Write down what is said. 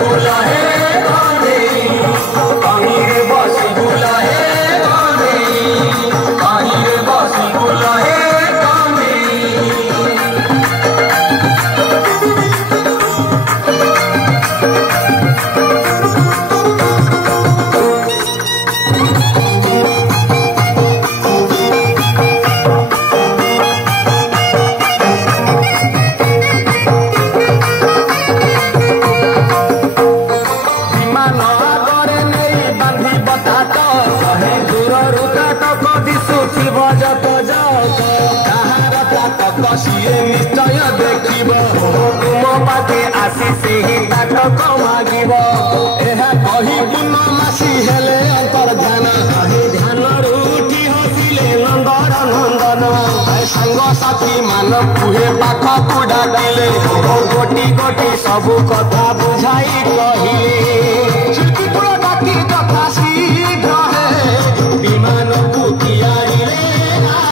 बुला है गाने कहीं रे बसी बुला है गाने कहीं रे बसी बुला है गाने निश्चय देखिब तुम पाखे आसी से ही नाटक मागिब यह कही पूर्णमासी हेले अंतर ध्यान ध्यान उठी हसिले नंदर नंदन सांग साथी मान कुहे पाखकु डाकिले गोटी गोटी सबु कथा बुझाई कही